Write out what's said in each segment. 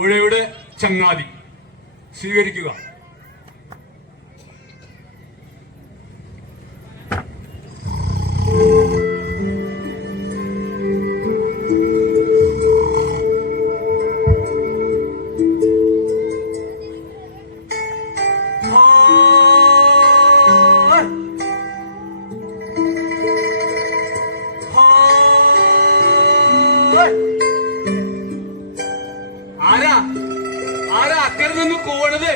പുഴയുടെ ചങ്ങാതി സ്വീകരിക്കുക. ആരാ ആരാ അക്കരെ നിന്ന് പോണത്?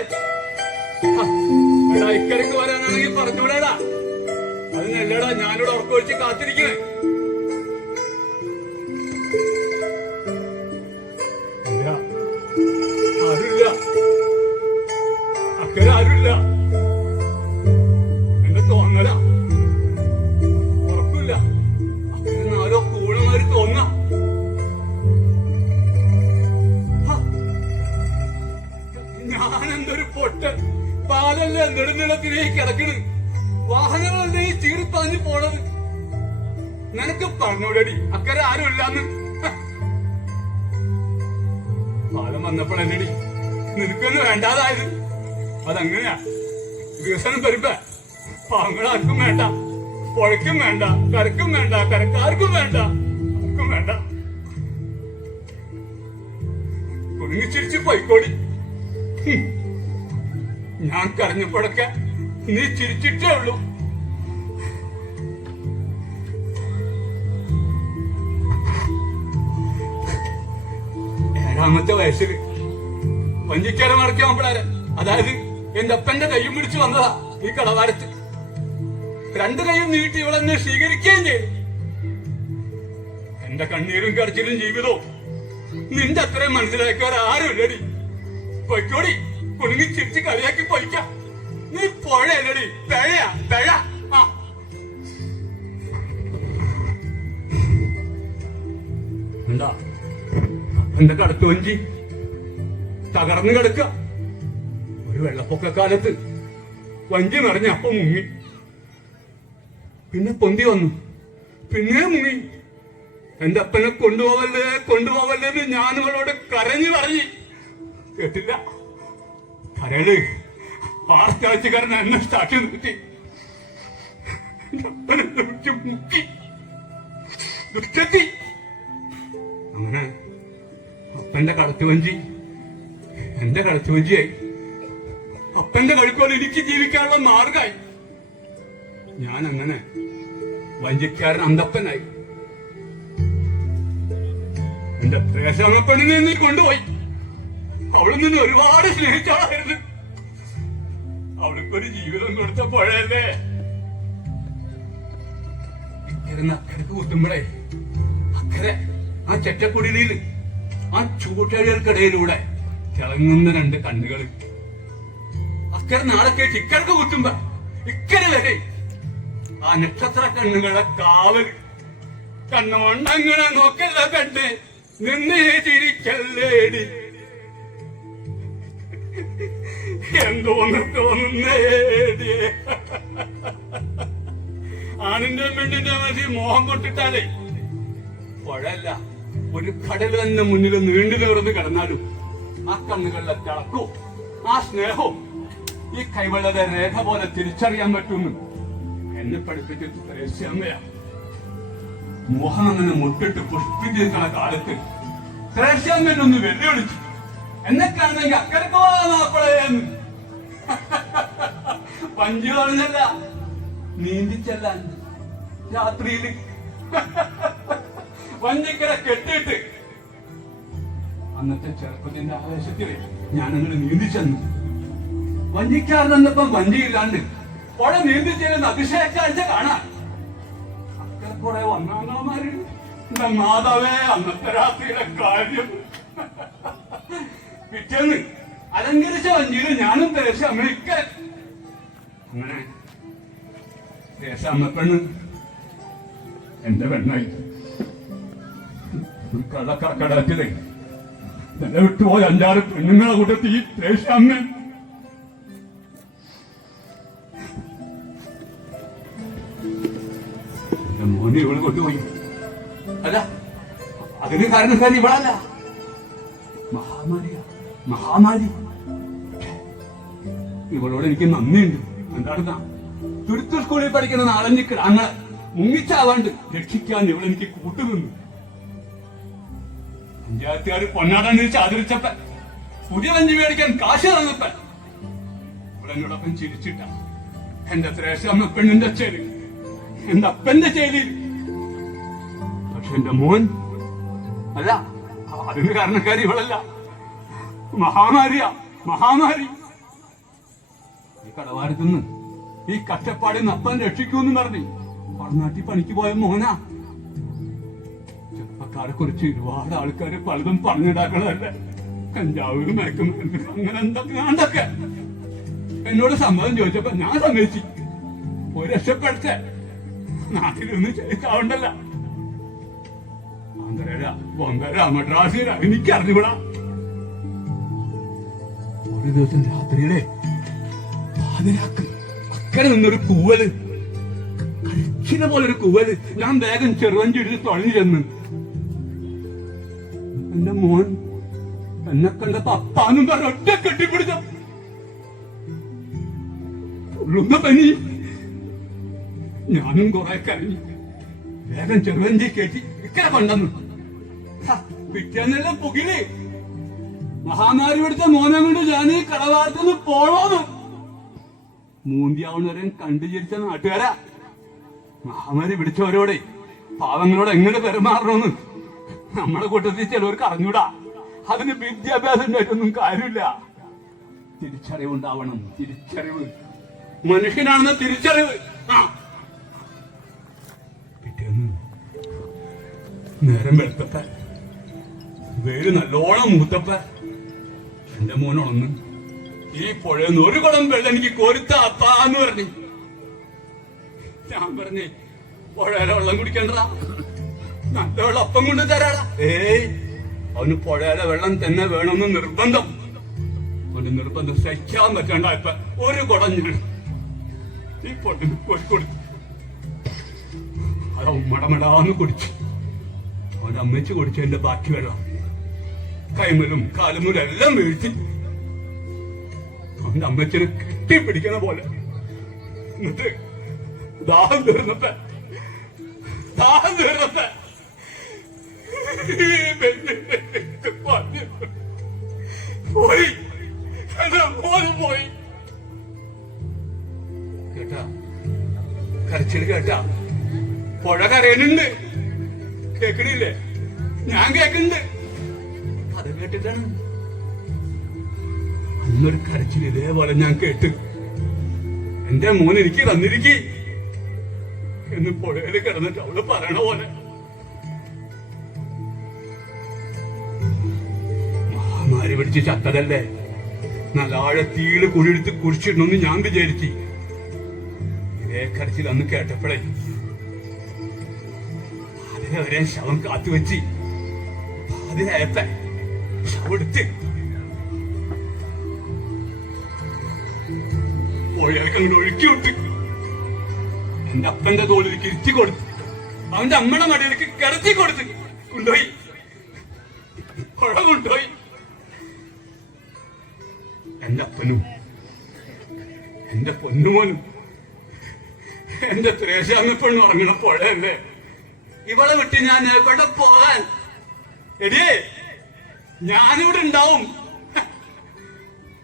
എടാ ഇക്കരക്ക് വരാനാണെങ്കിൽ പറഞ്ഞൂടാടാ. അതിനല്ലടാ ഞാനിവിടെ ഉറക്കൊഴിച്ച് കാത്തിരിക്കണേ. ആരുമില്ല, അക്കരെ ആരുമില്ല. എന്റെ തോന്നല ഉറപ്പില്ല. അക്കരെ ആരോ കൂടമാര് തോന്നാം. ഞാനെന്തൊരു പൊട്ട് പാലല്ലേ നെടുനിളത്തിലേ കിടക്കണ്. വാഹനങ്ങളല്ലേ ഈ ചീറിപ്പാഞ്ഞു പോണത്. നിനക്ക് പറഞ്ഞൂടടി അക്കരെ ആരും ഇല്ലാന്ന്. പാലം വന്നപ്പോഴല്ലടി നിനക്കൊന്നും വേണ്ടാതായത്. അതങ്ങനെയാ വികസനം വരുമ്പോ പാങ്ങളാർക്കും വേണ്ട, പുഴയ്ക്കും വേണ്ട, കരക്കും വേണ്ട, കരക്കാർക്കും വേണ്ട, ആർക്കും വേണ്ട. കുടുങ്ങിച്ചിരിച്ച് പോയിക്കോടി. ഞാൻ കരഞ്ഞപ്പോഴൊക്കെ നീ ചിരിച്ചിട്ടേ ഉള്ളൂ. ഏഴാമത്തെ വയസ്സിൽ വഞ്ചിക്കര മടക്കാൻ പിള്ളേരെ, അതായത് എന്റെ അപ്പന്റെ കൈയും പിടിച്ചു വന്നതാ ഈ കടവാരത്ത്. രണ്ടു കൈയും നീട്ടി ഇവളെന്നെ സ്വീകരിക്കുകയും ചെയ്തു. എന്റെ കണ്ണീരും കരച്ചിലും ജീവിതവും നിന്റെ അത്രയും മനസ്സിലാക്കിയവർ ആരുമില്ലടി. പൊയ്ക്കോടി, കുടുങ്ങി ചിരിച്ച് കളിയാക്കി പൊയ്ക്കാം. നീ പുഴയല്ലടി, പിഴയാ പിഴ. എന്താ എന്റെ കടത്തു വഞ്ചി തകർന്നു കിടക്ക. ഒരു വെള്ളപ്പൊക്കക്കാലത്ത് വഞ്ചി നിറഞ്ഞ അപ്പം മുങ്ങി, പിന്നെ പൊന്തി വന്നു, പിന്നെ മുങ്ങി. എന്റെ അപ്പനെ കൊണ്ടുപോവല്ലേ കൊണ്ടുപോവല്ലേന്ന് ഞാൻ അവളോട് കരഞ്ഞു പറഞ്ഞു. കേട്ടില്ല. കരള് ആർച്ചാഴ്ചക്കാരൻ എന്നെ സ്റ്റാർട്ട് നിർത്തി. മുക്കി ദുഷ്ടത്തി. അങ്ങനെ അപ്പന്റെ കടത്തുവഞ്ചി എന്റെ കടത്തുവഞ്ചിയായി. അപ്പന്റെ കഴുക്കോൽ എനിക്ക് ജീവിക്കാനുള്ള മാർഗമായി. ഞാൻ അങ്ങനെ വഞ്ചിക്കാരൻ അന്തപ്പനായി. എന്റെ പ്രേക്ഷണപ്പെണ്ണിനെ നീ കൊണ്ടുപോയി. അവളിൽ നിന്ന് ഒരുപാട് സ്നേഹിച്ചാളായിരുന്നു. അവൾക്കൊരു ജീവിതം കൊടുത്ത പുഴയല്ലേ. അക്കരെ കൂട്ടുമ്പോഴേ അക്കരെ ആ ചെറ്റക്കുടിയില് ആ ചൂട്ടഴികൾക്കിടയിലൂടെ തിളങ്ങുന്ന രണ്ട് കണ്ണുകള്. അക്കരെ നാളെ കേട്ട് ഇക്കരക്ക് കുത്തുമ്പോ ഇക്കരെ വരെ ആ നക്ഷത്ര കണ്ണുകളെ കാവൽ. കണ്ണുകൊണ്ടങ്ങനെ നോക്കല്ല കണ്ട് നിന്നെ ചിരിക്കല്ലേടി. എന്തോന്ന് തോന്നുന്നേടിയേ. ആണിന്റെ പെണ്ണിന്റെ മനസ്സിൽ മോഹം കൊട്ടിട്ടാലേ പുഴയല്ല ഒരു കടൽ തന്നെ മുന്നിൽ നീണ്ടു നിവർന്ന് കിടന്നാലും ആ കണ്ണുകളിലെ തിളക്കവും ആ സ്നേഹവും ഈ കൈവളയുടെ രേഖ പോലെ തിരിച്ചറിയാൻ പറ്റുന്നു എന്നെ പഠിപ്പിച്ചത് ത്രേസ്യാമ്മയാ. മോഹം അങ്ങനെ മുട്ടിട്ട് പുഷ്പിച്ചിരിക്കുന്ന കാലത്ത് ത്രേസ്യാമ്മനൊന്ന് വെല്ലുവിളിച്ചു. എന്നെ കാണുന്നെങ്കിൽ അക്കരക്ക് പോകാപ്പളയെന്ന്. പഞ്ചു പറഞ്ഞല്ല, നീന്തിച്ചെല്ലാൻ രാത്രിയിൽ വഞ്ചിക്കര കെട്ടിയിട്ട്. അന്നത്തെ ചെറുപ്പത്തിന്റെ ആവേശത്തില് ഞാനങ്ങനെ നീന്തിച്ചെന്നു. വഞ്ചിക്കാരൻ വന്നപ്പം വഞ്ചിയില്ലാണ്ട് പുഴ നീന്തിച്ചെല്ലുന്ന അതിശയ കാഴ്ച കാണാൻ അക്കരെ കുറെ വന്നാമാര്. എന്റെ മാതാവേ, അന്നത്തെ രാത്രിയിലെ കാര്യം. പിറ്റേന്ന് അലങ്കരിച്ച വഞ്ചിയിൽ ഞാനും ത്രേസ്യാമ്മ ഇക്കരെ. അങ്ങനെ ത്രേസ്യാമ്മ പെണ്ണ് എന്റെ പെണ്ണായി. കടത്തിലെ നില വിട്ടുപോയ 5-6 പെണ്ണുങ്ങളെ കൂട്ടത്തിൽ ഈ ത്രേസ്യാമ്മ എന്റെ മോനെ ഇവള് കൊണ്ടുപോയി. അല്ല, അതിന് കാരണക്കാരി ഇവളല്ല, മഹാമാരിയാ. മഹാമാരി. ഇവളോട് എനിക്ക് നന്ദിയുണ്ട്. എന്താണെന്നാ, തുരുത്തു സ്കൂളിൽ പഠിക്കുന്ന നാലഞ്ച് കിടാങ്ങളെ മുങ്ങിച്ചാവാണ്ട് രക്ഷിക്കാൻ ഇവളെനിക്ക് കൂട്ടുനിന്നു. പഞ്ചായത്തുകാർ പൊന്നാടാൻ ചാതിരിച്ചപ്പ പുതിയ വഞ്ചി മേടിക്കാൻ കാശ് തന്നപ്പ ഇവളെന്നോടൊപ്പം ചിരിച്ചിട്ട എന്റെ ത്രേശമ്മ പെണ്ണിന്റെ ചേരി, എന്റെ അപ്പന്റെ ചേരി. പക്ഷെ എന്റെ മോൻ അല്ല, അതിന് കാരണക്കാരി ഇവളല്ല, മഹാമാരിയാ, മഹാമാരി. ഈ കടവാരത്തുനിന്ന് ഈ കഷ്ടപ്പാടിൽ അപ്പൻ രക്ഷിക്കൂന്ന് പറഞ്ഞു പടനാട്ടി പണിക്ക് പോയ മോനാ. ചെറുപ്പക്കാരെ കുറിച്ച് ഒരുപാട് ആൾക്കാര് പലതും പറഞ്ഞിടാക്കളല്ലേ, കഞ്ചാവ്, മയക്കുമരുന്ന്, അങ്ങനെ എന്തൊക്കെ. എന്നോട് സമ്മതം ചോദിച്ചപ്പോ ഞാൻ സമ്മതിച്ചു. ഒരു രക്ഷപ്പെടുത്തേ, നാട്ടിലൊന്നും ചെയ്താവണ്ടല്ല. ആന്ധ്രര, ബൊങ്കര, മദ്രാസിര എനിക്കറിഞ്ഞുകൂടാ. ഒരു ദിവസം രാത്രിയിലെ പാതിരാക്ക് അക്കരെ നിന്നൊരു കൂവല്, കരച്ചിനെ പോലൊരു കൂവല്. ഞാൻ വേഗം ചെറുവഞ്ചി എടുത്ത് തുഴഞ്ഞു ചെന്ന് എന്റെ മോൻ എന്നെ കണ്ട പപ്പാന്നും പറഞ്ഞ ഒറ്റ കെട്ടിപ്പിടിച്ച ഉള്ളുന്ന പനി. ഞാനും കുറെ കരഞ്ഞു. വേഗം ചെറുവഞ്ചി കയറ്റി ഇക്കരെ കൊണ്ടെന്നു. പിറ്റേന്നെല്ലാം പുകില്. മഹാമാരി പിടിച്ച മോനെ കൊണ്ട് ഞാൻ ഈ കടവാരത്തുനിന്ന് പോണോന്ന് മൂന്തിയാവുന്നവരെ കണ്ടു ചിരിച്ച നാട്ടുകാരാ. മഹാമാരി പിടിച്ചവരോടെ പാവങ്ങളോട് എങ്ങനെ പെരുമാറണമെന്ന് നമ്മുടെ കൂട്ടത്തിൽ ചിലവർക്ക് അറിഞ്ഞൂടാ. അതിന് വിദ്യാഭ്യാസം ഉണ്ടായിട്ടൊന്നും കാര്യമില്ല. തിരിച്ചറിവുണ്ടാവണം, തിരിച്ചറിവ്. മനുഷ്യനാണെന്ന തിരിച്ചറിവ്. പിറ്റേന്ന് നേരം വെളുത്തപ്പ വേര് നല്ലോണം മൂത്തപ്പ എന്റെ മോനൊന്ന് ഈ പുഴന്ന് ഒരു കുടം വെള്ളം എനിക്ക് കോരുത്താന്ന് പറഞ്ഞു. ഞാൻ പറഞ്ഞേ, പുഴയിലെ വെള്ളം കുടിക്കണ്ടടാ, നല്ല വെള്ളം അപ്പം കൊണ്ട് തരാടാ. അവന് പുഴയിലെ വെള്ളം തന്നെ വേണമെന്ന് നിർബന്ധം. അവന് നിർബന്ധം സഹിക്കാൻ പറ്റണ്ടായപ്പ ഒരു കുടം ഞാൻ ഈ പൊട്ടിന് കൊടുത്തു. അത് മടമടാന്ന് കുടിച്ചു. അവന്റെ അമ്മച്ച് കുടിച്ചതിന്റെ ബാക്കി വെള്ളം കൈമലും കാലുമലും എല്ലാം വീഴ്ത്തി അവന്റെ അമ്മച്ചിനെ കെട്ടിപ്പിടിക്കുന്ന പോലെ. എന്നിട്ട് ദാഹം തീർന്നപ്പ പോയി, പോയി. കേട്ടാ കരച്ചിൽ കേട്ടാ? പുഴ കരയുന്നുണ്ട്, കേക്കണില്ലേ? ഞാൻ കേക്കുന്നുണ്ട്. അത് കേട്ടിട്ടാണ് അന്നൊരു കരച്ചിൽ ഇതേപോലെ ഞാൻ കേട്ട്. എന്റെ മോൻ എനിക്ക് തന്നിരിക്കി എന്ന് പുഴയിൽ കിടന്നിട്ട് അവള് പറയണ പോലെ. മഹാമാരി പിടിച്ച് ചത്തതല്ലേ, നല്ല ആഴത്തീല് കുഴിയെടുത്ത് കുഴിച്ചിടണമെന്ന് ഞാൻ വിചാരിച്ചു. ഇതേ കരച്ചിൽ അന്ന് കേട്ടപ്പോഴേ അതിനെ ശവം കാത്തുവെച്ച് അതിനായപ്പ ശവെടുത്ത് പുഴയൊക്കെ അങ്ങോട്ട് ഒഴുക്കി വിട്ട് എന്റെ അപ്പന്റെ തോളിലേക്ക് ഇരുത്തി കൊടുത്ത് അവന്റെ അമ്മയുടെ മടിയിലേക്ക് കിടത്തി കൊടുത്ത് കൊണ്ടുപോയി, പുഴ കൊണ്ടുപോയി. എന്റെ അപ്പനും എന്റെ പൊന്നുമോനും എന്റെ ത്രേശാമ്മപ്പെണ്ണും ഉറങ്ങണ പുഴയല്ലേ. ഇവളെ വിട്ട് ഞാൻ എവിടെ പോകാൻ? എടിയേ, ഞാനിവിടെ ഉണ്ടാവും.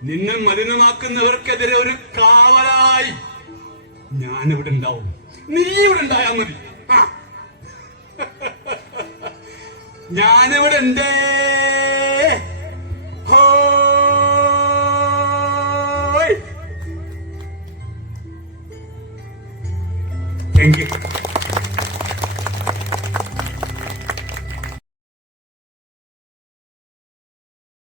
നിന്നെ മലിനമാക്കുന്നവർക്കെതിരെ ഒരു കാവലായി ഞാനിവിടെ ഉണ്ടാവും. നീ ഇവിടെ ഉണ്ടായാൽ മതി. ഞാനിവിടെ ഉണ്ടേ. Thank you.